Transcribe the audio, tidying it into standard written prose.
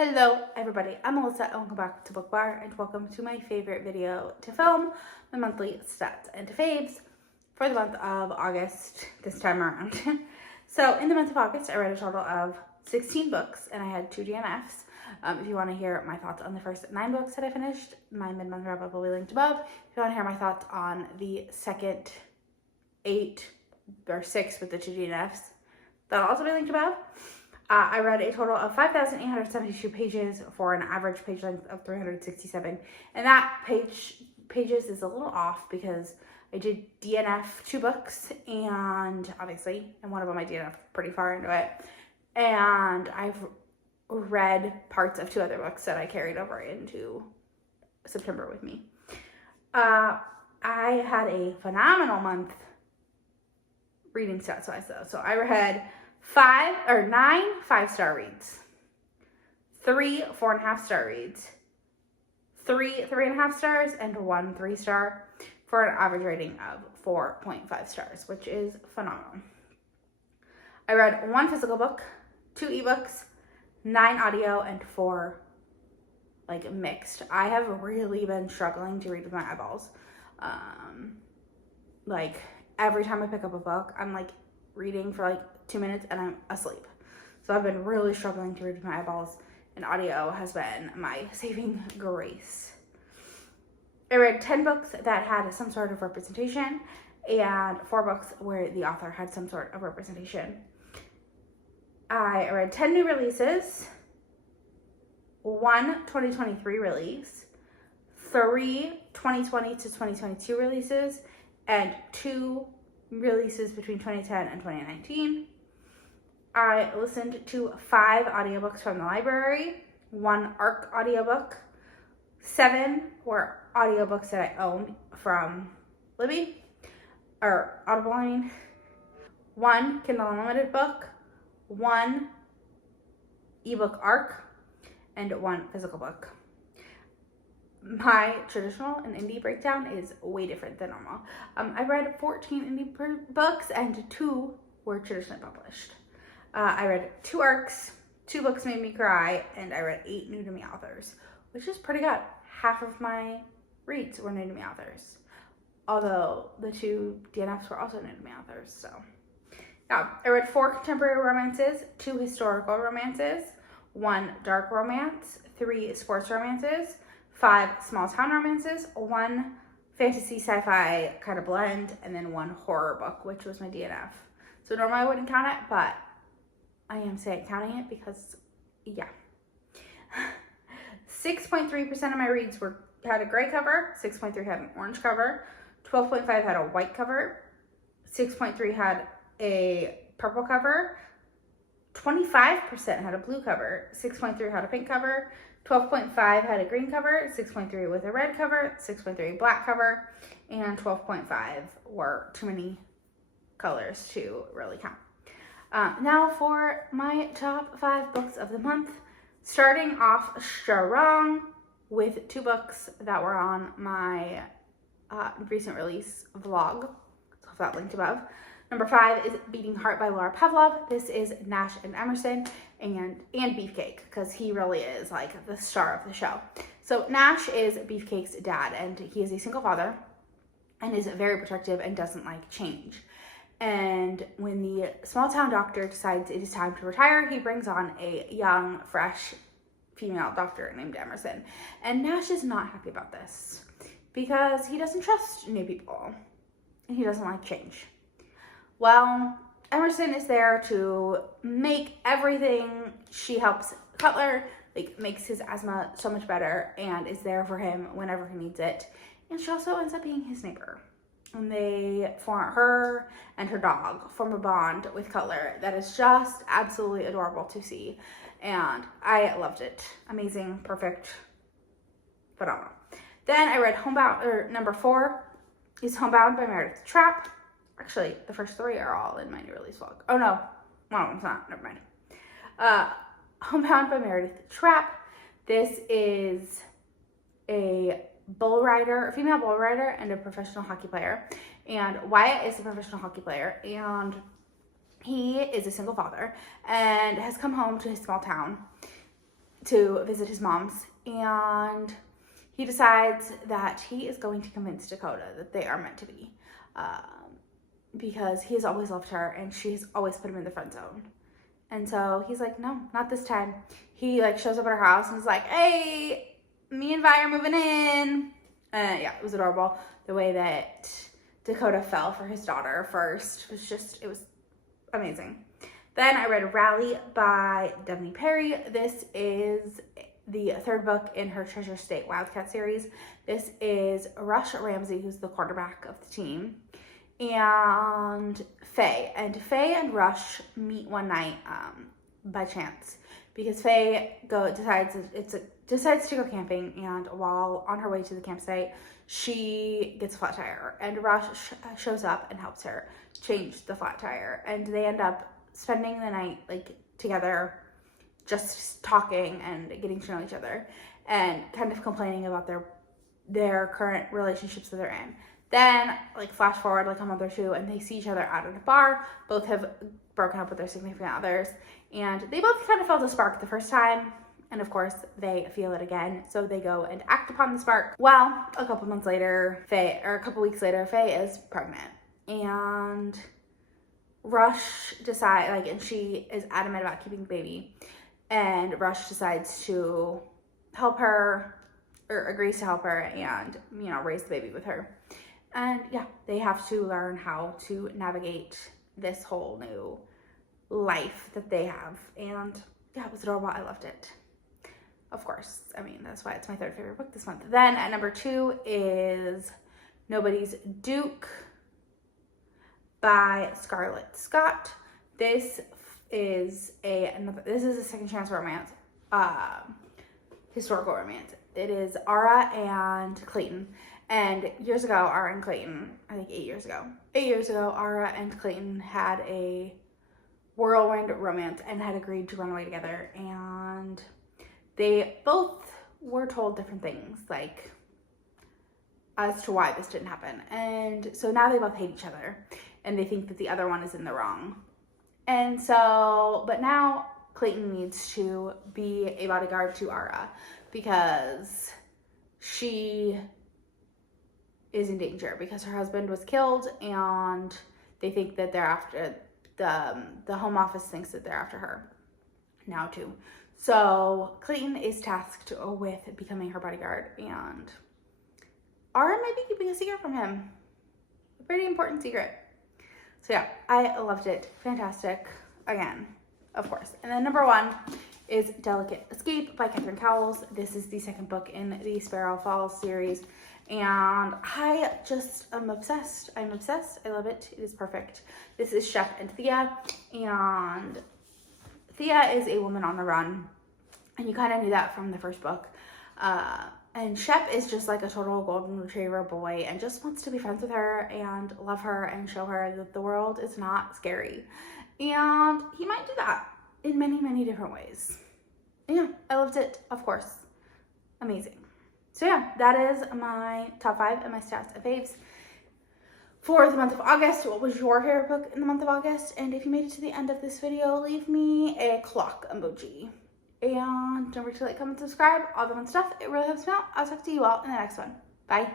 Hello everybody, I'm Melissa and welcome back to Book Bar and welcome to my favorite video to film, my monthly stats and faves for the month of August this time around. So in the month of August I read a total of 16 books and I had 2 DNFs. If you want to hear my thoughts on the first 9 books that I finished, my mid-month wrap-up will be linked above. If you want to hear my thoughts on the second 8 or 6 with the 2 DNFs, that'll also be linked above. I read a total of 5,872 pages for an average page length of 367. And that pages is a little off because I did DNF 2 books and one of them I DNF pretty far into it. And I've read parts of 2 other books that I carried over into September with me. I had a phenomenal month reading stats-wise though. So I read 9 5-star reads, 3 4.5-star reads, 3 3.5 stars, and 1 3-star for an average rating of 4.5 stars, which is phenomenal. I read 1 physical book, 2 ebooks, 9 audio, and 4 mixed. I have really been struggling to read with my eyeballs. Every time I pick up a book, I'm reading for 2 minutes and I'm asleep. So I've been really struggling to read with my eyeballs, and audio has been my saving grace. I read 10 books that had some sort of representation and 4 books where the author had some sort of representation. I read 10 new releases, 1 2023 release, 3 2020 to 2022 releases, and 2 releases between 2010 and 2019. I listened to 5 audiobooks from the library, 1 ARC audiobook, 7 were audiobooks that I owned from Libby, or Audible, 1 Kindle Unlimited book, 1 ebook ARC, and 1 physical book. My traditional and indie breakdown is way different than normal. I read 14 indie books and 2 were traditionally published. I read 2 ARCs, 2 books made me cry, and I read 8 new to me authors, which is pretty good. Half of my reads were new to me authors, although the 2 DNFs were also new to me authors. So yeah, I read 4 contemporary romances, 2 historical romances, 1 dark romance, 3 sports romances, 5 small town romances, 1 fantasy sci-fi kind of blend, and then 1 horror book, which was my DNF. So normally I wouldn't count it, but I am counting it because, yeah. 6.3% of my reads had a gray cover, 6.3 had an orange cover, 12.5 had a white cover, 6.3 had a purple cover, 25% had a blue cover, 6.3 had a pink cover, 12.5 had a green cover, 6.3 with a red cover, 6.3 black cover, and 12.5 were too many colors to really count. Now for my top 5 books of the month, starting off strong with 2 books that were on my recent release vlog. So I'll have that linked above. Number 5 is Beating Heart by Laura Pavlov. This is Nash and Emerson and Beefcake, because he really is the star of the show. So Nash is Beefcake's dad, and he is a single father and is very protective and doesn't like change. And when the small town doctor decides it is time to retire, he brings on a young, fresh female doctor named Emerson. And Nash is not happy about this because he doesn't trust new people and he doesn't like change. Well, Emerson is there to make everything she helps Cutler, makes his asthma so much better, and is there for him whenever he needs it. And she also ends up being his neighbor. And her and her dog form a bond with Cutler that is just absolutely adorable to see. And I loved it. Amazing, perfect, phenomenal. Then I read Homebound, number 4 is Homebound by Meredith Trapp. Actually, the first 3 are all in my new release vlog. Oh no, one of them's not, never mind. Homebound by Meredith Trapp. This is a female bull rider and a professional hockey player. And Wyatt is a professional hockey player, and he is a single father and has come home to his small town to visit his mom's, and he decides that he is going to convince Dakota that they are meant to be, because he has always loved her and she has always put him in the friend zone. And so he's like, no, not this time. He like shows up at her house and is like, hey, me and Vi are moving in. Yeah, it was adorable. The way that Dakota fell for his daughter first was just, it was amazing. Then I read Rally by Devney Perry. This is the third book in her Treasure State Wildcat series. This is Rush Ramsey, who's the quarterback of the team, and Faye. And Faye and Rush meet one night by chance, because Faye decides to go camping, and while on her way to the campsite, she gets a flat tire, and Rush shows up and helps her change the flat tire, and they end up spending the night like together, just talking and getting to know each other, and kind of complaining about their current relationships that they're in. Then, like, flash forward like a month or two, and they see each other out at a bar. Both have broken up with their significant others, and they both kind of felt a spark the first time, and of course they feel it again, so they go and act upon the spark. Well, a couple weeks later, Faye is pregnant, and Rush and she is adamant about keeping the baby, and Rush decides to help her, or agrees to help her, and, you know, raise the baby with her. And yeah, they have to learn how to navigate this whole new life that they have. And yeah, it was adorable. I loved it. Of course, I mean, that's why it's my third favorite book this month. Then at number 2 is Nobody's Duke by Scarlett Scott. This is a second chance romance, historical romance. It is Ara and Clayton. And years ago, Ara and Clayton, I think 8 years ago, Ara and Clayton had a whirlwind romance and had agreed to run away together. And they both were told different things, like, as to why this didn't happen. And so now they both hate each other, and they think that the other one is in the wrong. And so, but now Clayton needs to be a bodyguard to Ara, because she is in danger, because her husband was killed, and they think that they're after, the home office thinks that they're after her now too. So Clayton is tasked with becoming her bodyguard, and Ara might be keeping a secret from him. A pretty important secret. So yeah, I loved it. Fantastic. Again, of course. And then number 1 is Delicate Escape by Cowles. This is the second book in the Sparrow Falls series, and I just am obsessed. I'm obsessed. I love it. It is perfect. This is Shep and Thea, and Thea is a woman on the run, and you kind of knew that from the first book. And Shep is just like a total golden retriever boy, and just wants to be friends with her and love her and show her that the world is not scary. And he might do that in many, many different ways. And yeah, I loved it, of course. Amazing. So yeah, that is my top 5 and my stats and faves for the month of August. What was your favorite book in the month of August? And if you made it to the end of this video, leave me a clock emoji. And don't forget to like, comment, subscribe, all the fun stuff. It really helps me out. I'll talk to you all in the next one. Bye.